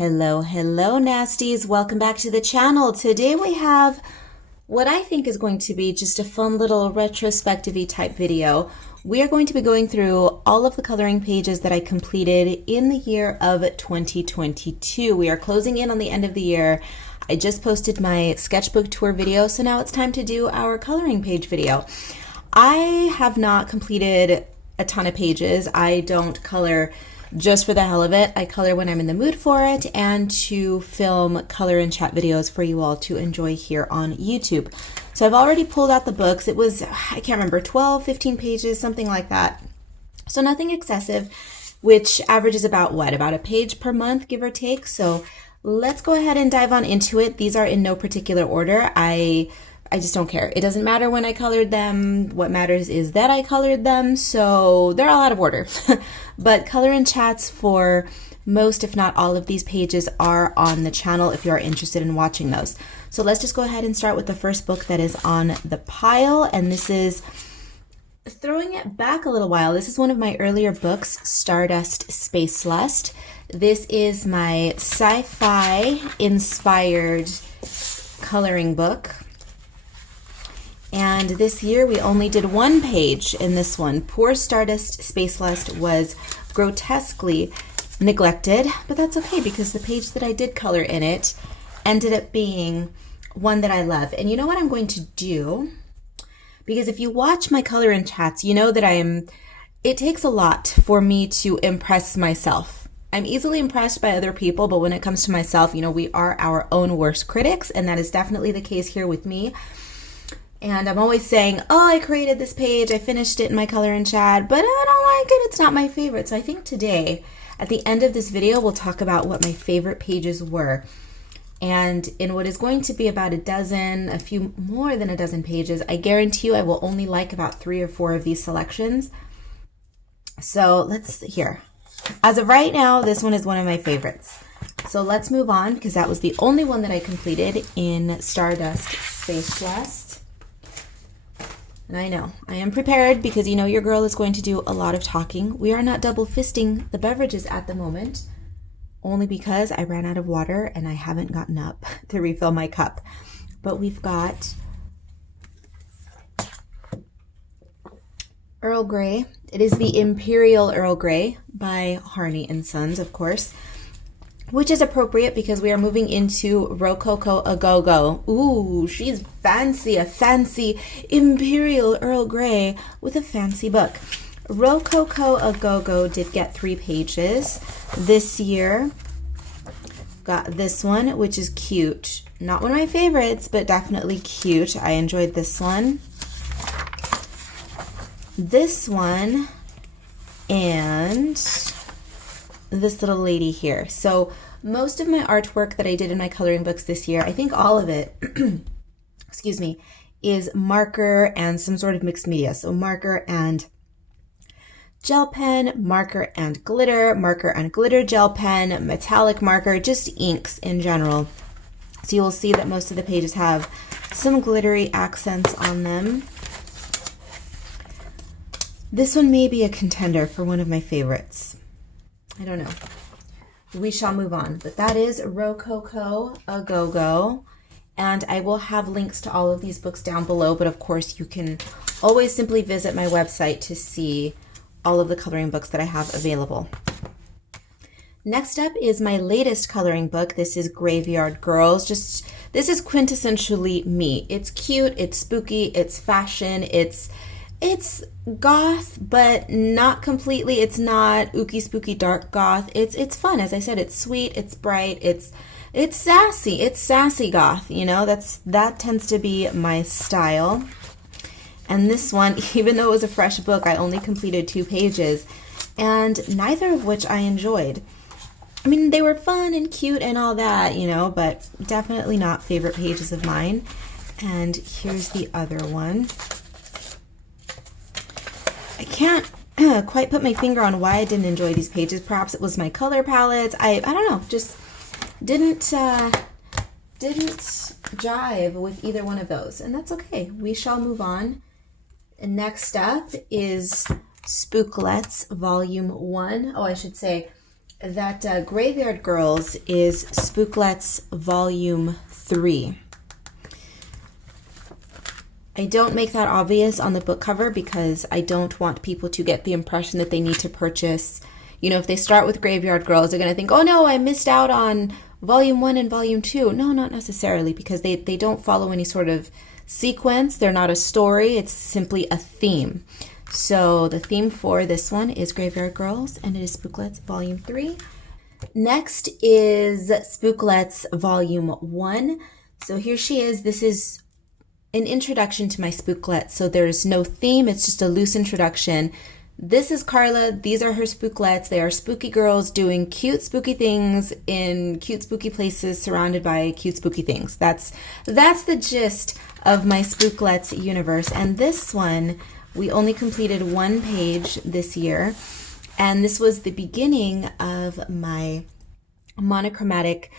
Hello, hello, nasties. Welcome back to the channel. Today we have what I think is going to be just a fun little retrospective-y type video. We are going to be going through all of the coloring pages that I completed in the year of 2022. We are closing in on the end of the year. I just posted my sketchbook tour video, so now it's time to do our coloring page video. I have not completed a ton of pages. I don't color just for the hell of it. I color when I'm in the mood for it and to film color and chat videos for you all to enjoy here on YouTube. So I've already pulled out the books. It was, I can't remember, 12, 15 pages, something like that. So nothing excessive, which averages about what? About a page per month, give or take. So let's go ahead and dive on into it. These are in no particular order. I just don't care. It doesn't matter when I colored them. What matters is that I colored them, so they're all out of order. But color and chats for most, if not all of these pages are on the channel if you are interested in watching those. So let's just go ahead and start with the first book that is on the pile, and this is throwing it back a little while. This is one of my earlier books, Stardust, Space Lust. This is my sci-fi inspired coloring book. And this year we only did one page in this one. Poor Stardust Space Lust was grotesquely neglected, but that's okay because the page that I did color in it ended up being one that I love. And you know what I'm going to do? Because if you watch my color and chats, you know that it takes a lot for me to impress myself. I'm easily impressed by other people, but when it comes to myself, you know, we are our own worst critics, and that is definitely the case here with me. And I'm always saying, oh, I created this page, I finished it in my color and chat, but I don't like it, it's not my favorite. So I think today, at the end of this video, we'll talk about what my favorite pages were. And in what is going to be about a few more than a dozen pages, I guarantee you I will only like about 3 or 4 of these selections. So let's here. As of right now, this one is one of my favorites. So let's move on because that was the only one that I completed in Stardust Space Lust. And I know, I am prepared because you know your girl is going to do a lot of talking. We are not double fisting the beverages at the moment, only because I ran out of water and I haven't gotten up to refill my cup. But we've got Earl Grey. It is the Imperial Earl Grey by Harney and Sons, of course, which is appropriate because we are moving into Rococo A Go-Go. Ooh, she's fancy, a fancy Imperial Earl Grey with a fancy book. Rococo A Go-Go did get 3 pages this year. Got this one, which is cute. Not one of my favorites, but definitely cute. I enjoyed this one. This one, and this little lady here. So most of my artwork that I did in my coloring books this year, I think all of it, excuse me, is marker and some sort of mixed media. So marker and gel pen, marker and glitter gel pen, metallic marker, just inks in general. So you will see that most of the pages have some glittery accents on them. This one may be a contender for one of my favorites. I don't know. We shall move on. But that is Rococo A Go-Go. And I will have links to all of these books down below. But of course, you can always simply visit my website to see all of the coloring books that I have available. Next up is my latest coloring book. This is Graveyard Girls. This is quintessentially me. It's cute, it's spooky, it's fashion, it's goth, but not completely. It's not ooky spooky dark goth. It's fun. As I said, it's sweet, it's bright, it's sassy. It's sassy goth, you know, that tends to be my style. And this one, even though it was a fresh book, I only completed 2 pages, and neither of which I enjoyed. I mean, they were fun and cute and all that, you know, but definitely not favorite pages of mine. And here's the other one. I can't quite put my finger on why I didn't enjoy these pages. Perhaps it was my color palettes. I don't know, just didn't jive with either one of those, and that's okay. We shall move on. And next up is Spooklets Volume 1. Oh, I should say that Graveyard Girls is Spooklets Volume 3. I don't make that obvious on the book cover because I don't want people to get the impression that they need to purchase. You know, if they start with Graveyard Girls, they're going to think, oh no, I missed out on Volume 1 and Volume 2. No, not necessarily, because they don't follow any sort of sequence. They're not a story. It's simply a theme. So the theme for this one is Graveyard Girls, and it is Spooklets Volume 3. Next is Spooklets Volume 1. So here she is. This is an introduction to my Spooklets. So there's no theme. It's just a loose introduction. This is Karla. These are her Spooklets. They are spooky girls doing cute, spooky things in cute, spooky places surrounded by cute, spooky things. That's the gist of my Spooklets universe. And this one, we only completed one page this year, and this was the beginning of my monochromatic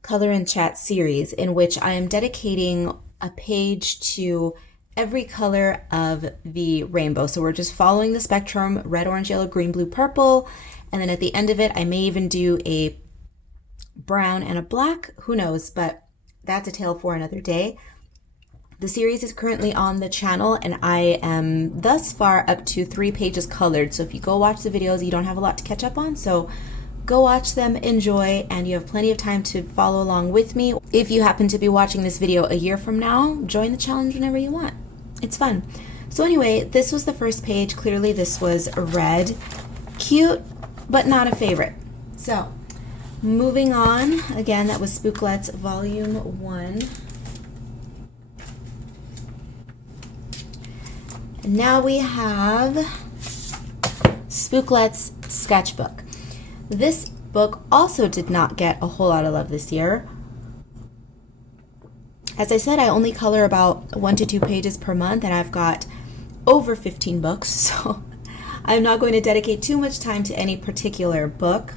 color and chat series, in which I am dedicating a page to every color of the rainbow. So we're just following the spectrum: red, orange, yellow, green, blue, purple, and then at the end of it, I may even do a brown and a black. Who knows? But that's a tale for another day. The series is currently on the channel, and I am thus far up to 3 pages colored. So if you go watch the videos, you don't have a lot to catch up on. So go watch them, enjoy, and you have plenty of time to follow along with me. If you happen to be watching this video a year from now, join the challenge whenever you want. It's fun. So anyway, this was the first page. Clearly this was red. Cute, but not a favorite. So moving on, again, that was Spooklets Volume 1. Now we have Spooklets Sketchbook. This book also did not get a whole lot of love this year. As I said, I only color about 1 to 2 pages per month, and I've got over 15 books, so I'm not going to dedicate too much time to any particular book.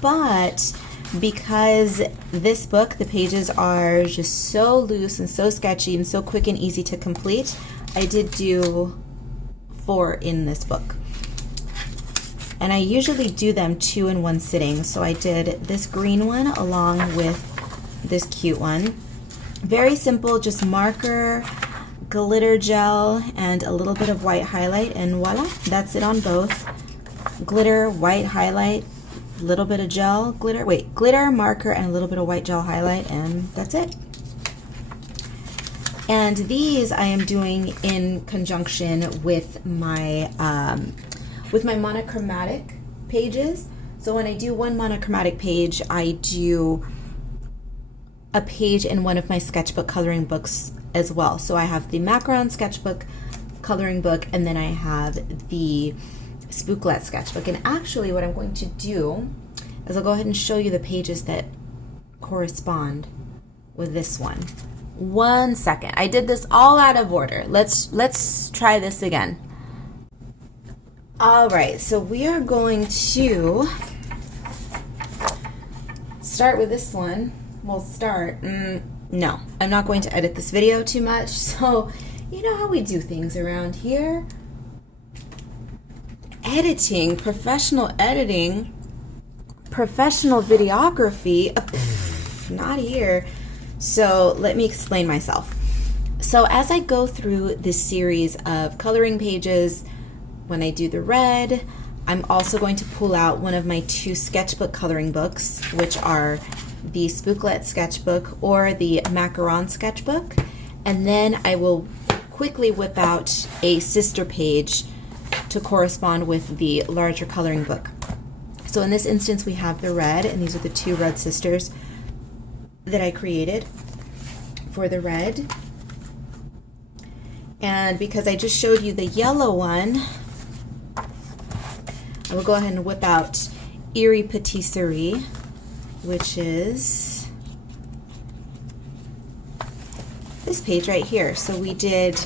But because this book, the pages are just so loose and so sketchy and so quick and easy to complete, I did do 4 in this book. And I usually do them 2 in one sitting. So I did this green one along with this cute one. Very simple, just marker, glitter gel, and a little bit of white highlight, and voila, that's it on both. Glitter, white highlight, little bit of gel, glitter, marker, and a little bit of white gel highlight, and that's it. And these I am doing in conjunction with my monochromatic pages. So when I do one monochromatic page, I do a page in one of my sketchbook coloring books as well. So I have the Macaron sketchbook coloring book, and then I have the Spooklet sketchbook. And actually what I'm going to do is I'll go ahead and show you the pages that correspond with this one. 1 second. I did this all out of order. Let's try this again. All right, so we are going to start with this one. We'll start. No, I'm not going to edit this video too much. So, you know how we do things around here. Editing, professional videography, not here. So let me explain myself. So as I go through this series of coloring pages, when I do the red, I'm also going to pull out one of my 2 sketchbook coloring books, which are the Spooklet sketchbook or the Macaron sketchbook, and then I will quickly whip out a sister page to correspond with the larger coloring book. So in this instance we have the red, and these are the 2 red sisters that I created for the red. And because I just showed you the yellow one, I will go ahead and whip out Eerie Patisserie, which is this page right here. So we did,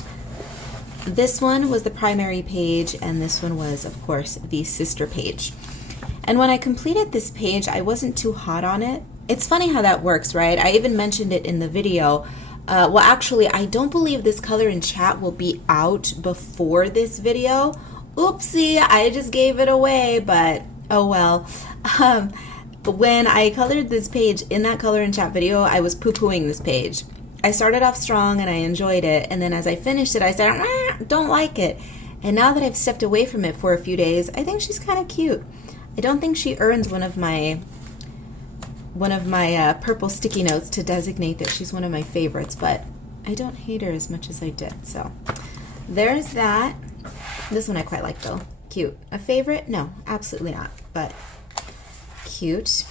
this one was the primary page, and this one was, of course, the sister page. And when I completed this page, I wasn't too hot on it. It's funny how that works, right? I even mentioned it in the video. Well, actually, I don't believe this color in chat will be out before this video. Oopsie, I just gave it away, but Oh well. When I colored this page in that color and chat video, I was poo-pooing this page. I started off strong and I enjoyed it, and then as I finished it, I said, don't like it. And now that I've stepped away from it for a few days, I think she's kind of cute. I don't think she earns one of my purple sticky notes to designate that she's one of my favorites, but I don't hate her as much as I did. So there's that. This one I quite like though. Cute. A favorite? No, absolutely not, but cute.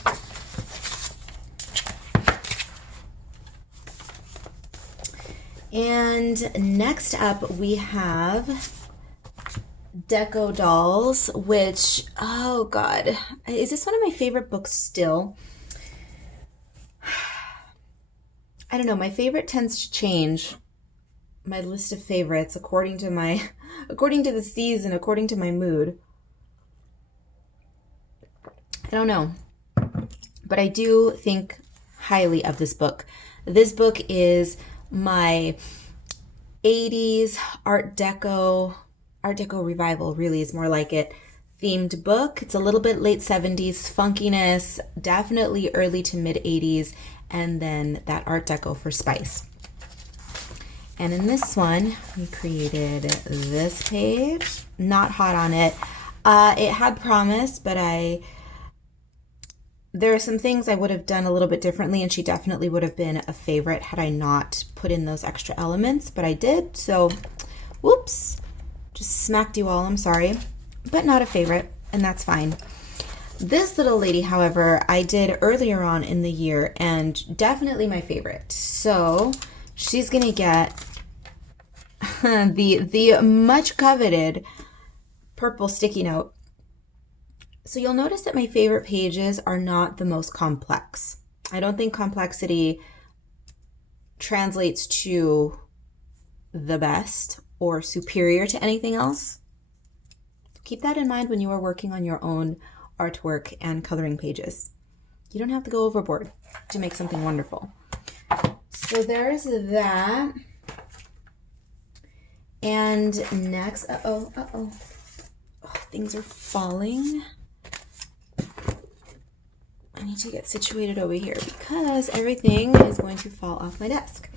And next up we have Deco Dolls, which, oh God, is this one of my favorite books still? I don't know, my favorite tends to change. My list of favorites according to the season, according to my mood. I don't know, but I do think highly of this book. This book is my 80s Art Deco revival, really is more like it, themed book. It's a little bit late 70s funkiness, definitely early to mid 80s, and then that Art Deco for spice. And in this one, we created this page. Not hot on it. It had promise, but there are some things I would have done a little bit differently, and she definitely would have been a favorite had I not put in those extra elements, but I did, so whoops. Just smacked you all, I'm sorry, but not a favorite, and that's fine. This little lady, however, I did earlier on in the year, and definitely my favorite. So she's gonna get the much coveted purple sticky note. So you'll notice that my favorite pages are not the most complex. I don't think complexity translates to the best or superior to anything else. Keep that in mind when you are working on your own artwork and coloring pages. You don't have to go overboard to make something wonderful. So there's that. And next, oh, things are falling. I need to get situated over here because everything is going to fall off my desk.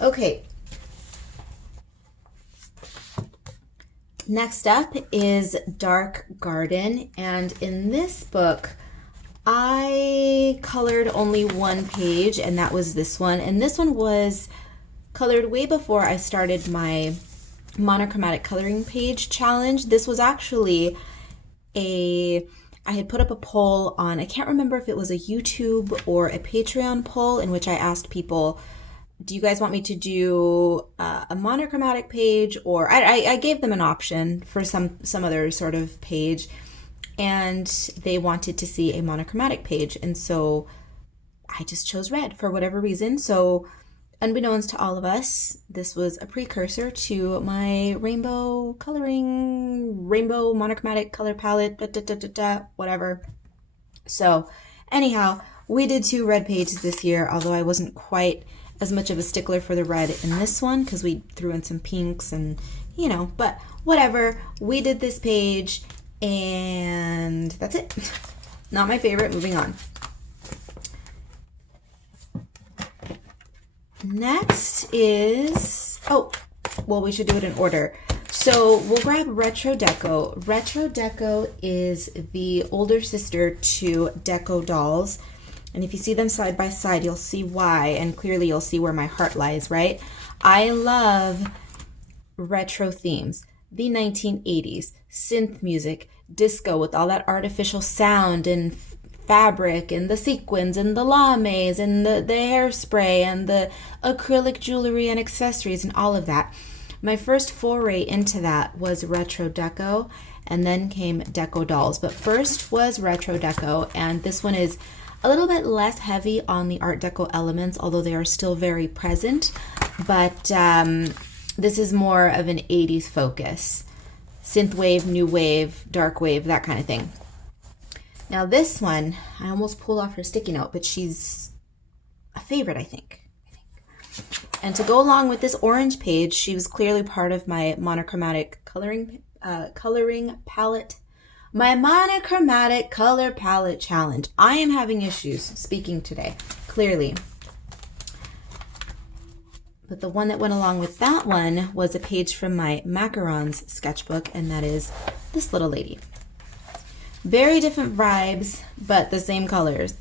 Okay. Next up is Dark Garden, and in this book, I colored only one page, and that was this one. And this one was colored way before I started my monochromatic coloring page challenge. This was actually I had put up a poll on, I can't remember if it was a YouTube or a Patreon poll, in which I asked people, do you guys want me to do a monochromatic page, or I gave them an option for some other sort of page, and they wanted to see a monochromatic page, and so I just chose red for whatever reason. So unbeknownst to all of us, this was a precursor to my rainbow monochromatic color palette, whatever. So anyhow, we did 2 red pages this year, although I wasn't quite as much of a stickler for the red in this one because we threw in some pinks and, you know, but whatever. We did this page and that's it. Not my favorite. Moving on. Next is, we should do it in order. So we'll grab Retro Deco. Retro Deco is the older sister to Deco Dolls. And if you see them side by side, you'll see why, and clearly you'll see where my heart lies, right? I love retro themes. The 1980s, synth music, disco with all that artificial sound and fabric and the sequins and the lames and the hairspray and the acrylic jewelry and accessories and all of that. My first foray into that was Retro Deco, and then came Deco Dolls. But first was Retro Deco, and this one is a little bit less heavy on the Art Deco elements, although they are still very present. But this is more of an 80s focus. Synthwave, new wave, dark wave, that kind of thing. Now this one, I almost pulled off her sticky note, but she's a favorite, I think. And to go along with this orange page, she was clearly part of my monochromatic coloring palette My monochromatic color palette challenge. I am having issues speaking today, clearly. But the one that went along with that one was a page from my macarons sketchbook, and that is this little lady. Very different vibes, but the same colors.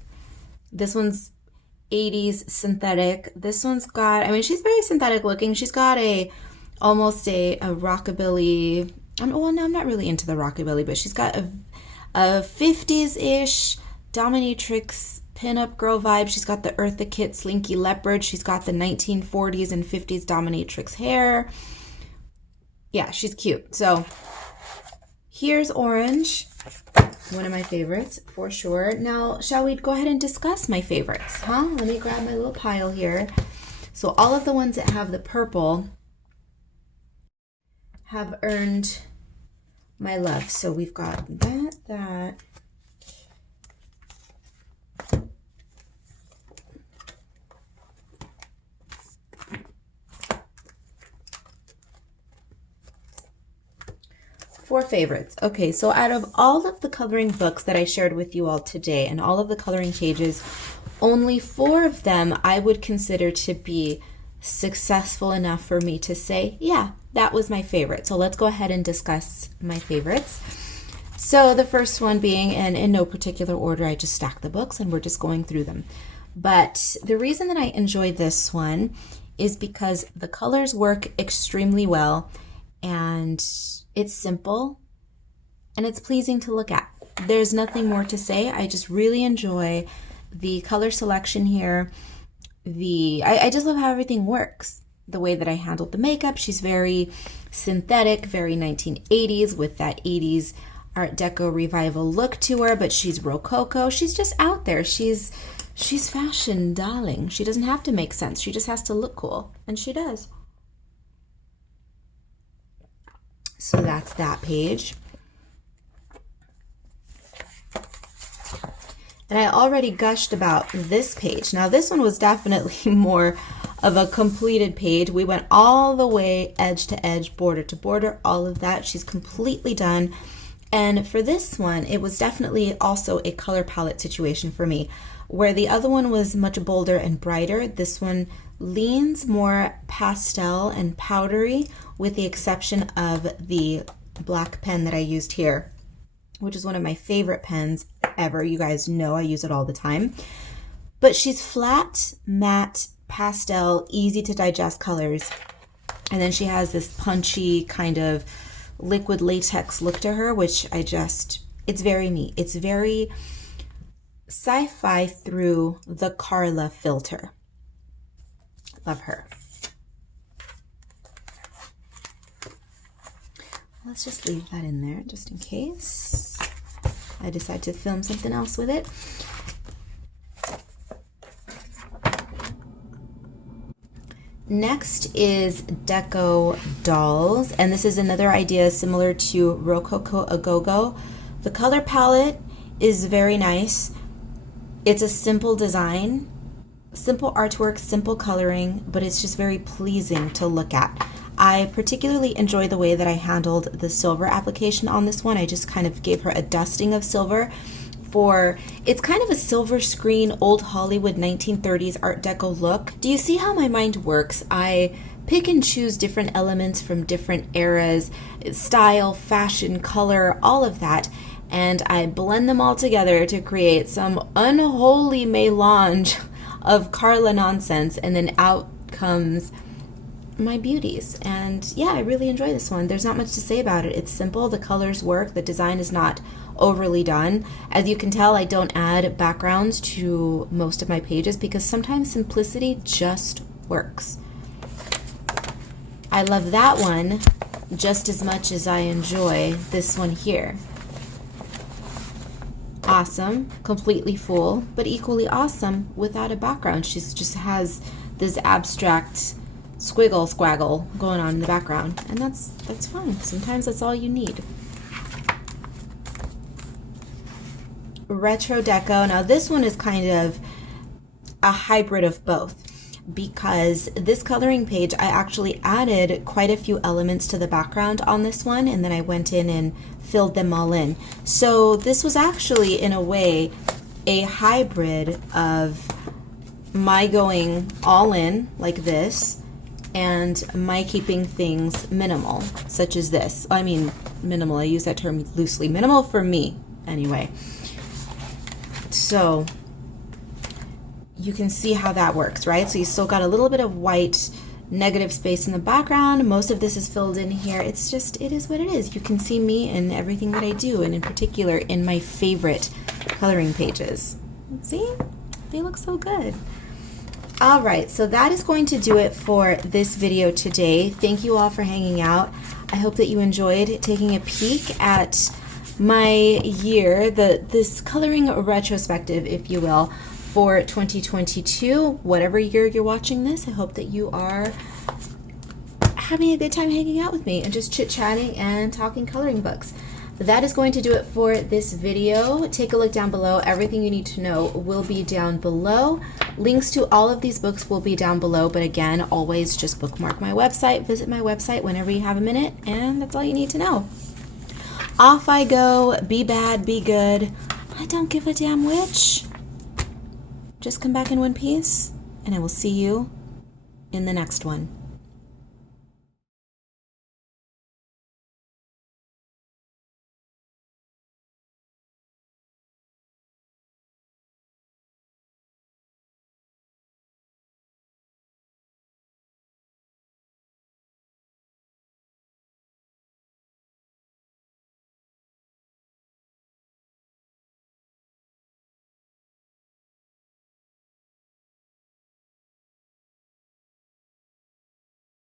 This one's 80s synthetic. This one's got, I mean, she's very synthetic looking. She's got almost a rockabilly, well, no, I'm not really into the rockabilly, but she's got a 50s-ish dominatrix pinup girl vibe. She's got the Eartha Kitt slinky leopard. She's got the 1940s and 50s dominatrix hair. Yeah, she's cute. So here's orange, one of my favorites for sure. Now, shall we go ahead and discuss my favorites, huh? Let me grab my little pile here. So all of the ones that have the purple have earned my love. So we've got that. Four favorites. Okay, so out of all of the coloring books that I shared with you all today and all of the coloring pages, only 4 of them I would consider to be successful enough for me to say, yeah, that was my favorite. So let's go ahead and discuss my favorites. So the first one being, and in no particular order, I just stacked the books and we're just going through them. But the reason that I enjoy this one is because the colors work extremely well, and it's simple and it's pleasing to look at. There's nothing more to say. I just really enjoy the color selection here. I just love how everything works. The way that I handled the makeup, she's very synthetic, very 1980s with that 80s Art Deco revival look to her, but she's Rococo. She's just out there. She's fashion, darling. She doesn't have to make sense. She just has to look cool, and she does. So that's that page. And I already gushed about this page. Now this one was definitely more of a completed page. We went all the way edge to edge, border to border, all of that. She's completely done. And for this one, it was definitely also a color palette situation for me. Where the other one was much bolder and brighter, this one leans more pastel and powdery, with the exception of the black pen that I used here, which is one of my favorite pens ever. You guys know I use it all the time. But she's flat, matte, pastel, easy to digest colors. And then she has this punchy kind of liquid latex look to her, which it's very me. It's very sci-fi through the Karla filter. Love her. Let's just leave that in there just in case I decide to film something else with it. Next is Deco Dolls, and this is another idea similar to Rococo A Go-Go. The color palette is very nice. It's a simple design, simple artwork, simple coloring, but it's just very pleasing to look at. I particularly enjoy the way that I handled the silver application on this one. I just kind of gave her a dusting of silver. It's kind of a silver screen, old Hollywood 1930s Art Deco look. Do you see how my mind works? I pick and choose different elements from different eras, style, fashion, color, all of that, and I blend them all together to create some unholy melange of Karla nonsense, and then out comes my beauties. And yeah, I really enjoy this one. There's not much to say about it. It's simple, the colors work, the design is not overly done. As you can tell, I don't add backgrounds to most of my pages because sometimes simplicity just works. I love that one just as much as I enjoy this one here. Awesome, completely full, but equally awesome without a background. She just has this abstract squiggle squaggle going on in the background, and that's fine. Sometimes that's all you need. Retro Deco. Now this one is kind of a hybrid of both. because this coloring page, I actually added quite a few elements to the background on this one, and then I went in and filled them all in. So this was actually, in a way, a hybrid of my going all in like this and my keeping things minimal, such as this. I mean, minimal, I use that term loosely. Minimal for me, anyway. So you can see how that works, right? So you still got a little bit of white negative space in the background. Most of this is filled in here. It's just, it is what it is. You can see me in everything that I do, and in particular in my favorite coloring pages. See? They look so good. All right, so that is going to do it for this video today. Thank you all for hanging out. I hope that you enjoyed taking a peek at my year, this coloring retrospective, if you will, for 2022. Whatever year you're watching this, I hope that you are having a good time hanging out with me and just chit-chatting and talking coloring books. That is going to do it for this video. Take a look down below. Everything you need to know will be down below. Links to all of these books will be down below, but again, always just bookmark my website, visit my website whenever you have a minute, and that's all you need to know. Off I go. Be bad, be good. I don't give a damn which. Just come back in one piece, and I will see you in the next one.